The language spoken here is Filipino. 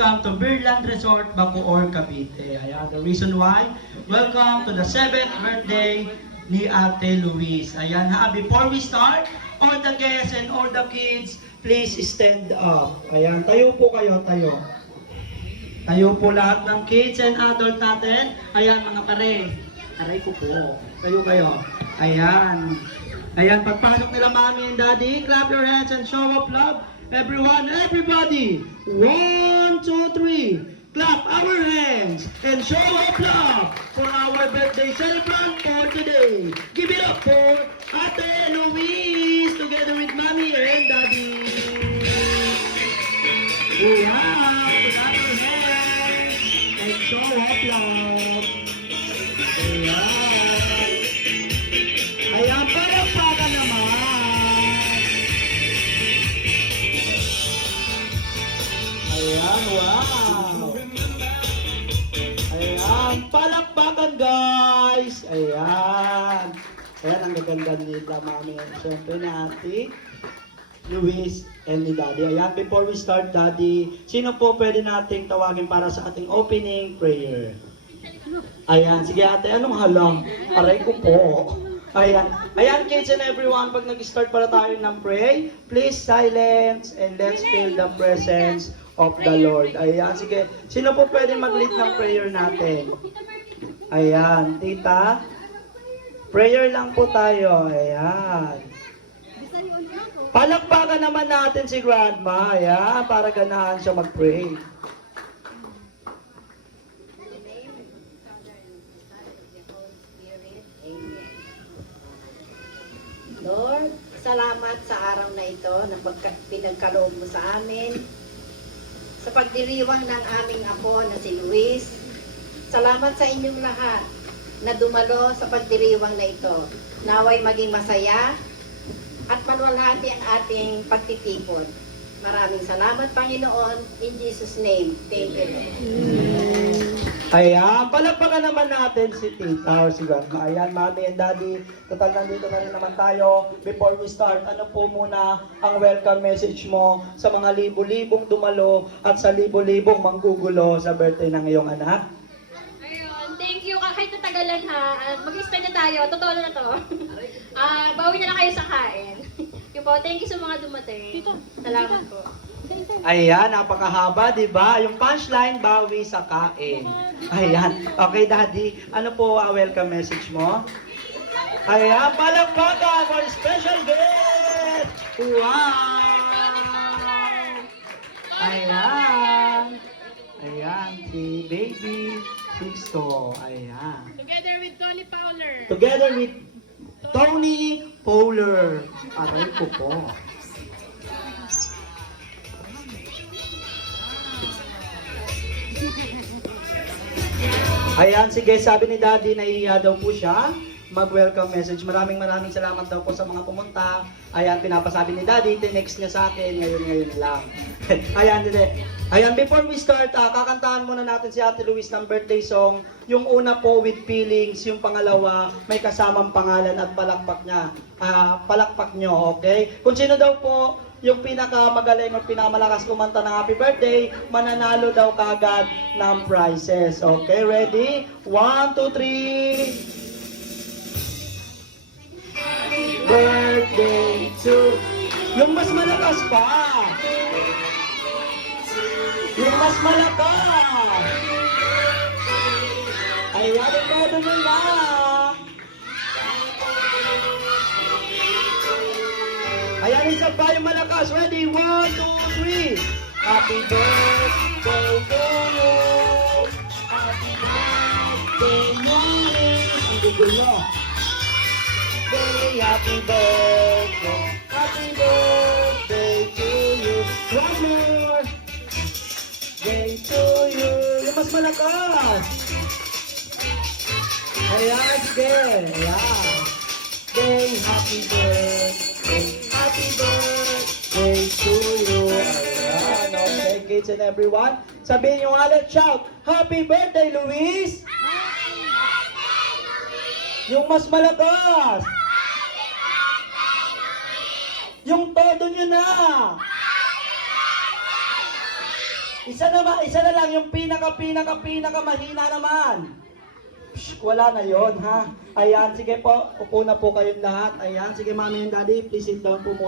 welcome to Birdland Resort, Bacoor, Cavite. Ayan, the reason why, welcome to the 7th birthday ni Ate Luis. Ayan ha, before we start, all the guests and all the kids, please stand up. Ayan, tayo po kayo, tayo. Tayo po lahat ng kids and adult natin. Ayan mga pare. Aray ko po. Tayo kayo. Ayan. Ayan, pagpasok nila mommy and daddy, clap your hands and show of love. Everyone, everybody. 1, 2, 3. Clap our hands and show of love for our birthday celebrant for today. Give it up for Ate Luis together with mommy and daddy. Wow, clap our hands and show of love. Ayan. Ayan, palakpakan naman. Ayan, wow. Ayan, palakpakan guys. Ayan. Ayan, ang gaganda nila mami. Siyempre ni Ate Luis and ni Daddy. Ayan, before we start Daddy, sino po pwede nating tawagin para sa ating opening prayer? Ayan, sige ate, anong halang? Aray ko po. Ayan, ayan kids and everyone, pag nag-start para tayo ng pray, please silence and let's feel the presence of the Lord. Ayan, sige. Sino po pwede mag-lead ng prayer natin? Ayan, tita. Prayer lang po tayo. Ayan. Palakpakan naman natin si Grandma. Ayan, para ganahan siya mag-pray. Lord, salamat sa araw na ito na pinagkaloob mo sa amin. Sa pagdiriwang ng aming apo na si Luis. Salamat sa inyong lahat na dumalo sa pagdiriwang na ito. Naway maging masaya at maluwalhati ang ating pagtitipon. Maraming salamat, Panginoon. In Jesus' name, thank you, Lord. Ayan, palakpakan naman natin si tita or si grandma. Ayan, mommy and daddy, total nandito na rin naman tayo. Before we start, ano po muna ang welcome message mo sa mga libo-libong dumalo at sa libo-libong manggugulo sa birthday ng iyong anak? Ayun, thank you. Kahit natagalan ha, mag-spend na tayo. Totoo na to. Bawi na lang kayo sa kain. Yung po, thank you sa mga dumating. Salamat po. Ayan, napakahaba, di ba? Yung punchline, bawi sa kain. Ayan. Okay, daddy, ano po ang welcome message mo? Ayan, palakpakan for special guest! Wow! Ayan. Ayan, si Baby Sixto. Ayan. Together with Tony Fowler. Together with Tony Fowler. Aray ko po. Ayan, sige, sabi ni Daddy, nahihiya daw po siya mag-welcome message. Maraming salamat daw po sa mga pumunta. Ayan, pinapasabi ni Daddy, tinext niya sa akin, ngayon lang. Ayan, hindi. Ayan, before we start, kakantahan muna natin si Ate Luis ng birthday song. Yung una po, With Feelings. Yung pangalawa, may kasamang pangalan at palakpak niya. Palakpak nyo, okay? Kung sino daw po yung pinakamagaling o pinakamalakas kumanta ng happy birthday, mananalo daw kagad ng prizes. Okay, ready? 1, 2, 3. Birthday to... Yung mas malakas pa. Yung mas malakas. Ayan, ito nila. Ayan, isa pa yung malakas. Ready? 1, 2, 3. Happy birthday to you. Happy birthday, morning. Hindi gulo. Happy birthday. Happy birthday to you. One more. Day to you. Yung mas malakas. Ayan, sige. Ayan. Day, happy birthday. Happy birthday to you. Ayan, okay, kids and everyone. Sabihin nyo nga, let's shout, Happy birthday, Luis! Happy birthday, Luis! Yung mas malakas! Happy birthday, Luis! Yung todo nyo na! Happy birthday, Luis! Isa na lang yung pinaka mahina naman. Psh, wala na yon ha. Ayan, sige po, upo na po kayong lahat. Ayan, sige mami and daddy, please sit down po muna.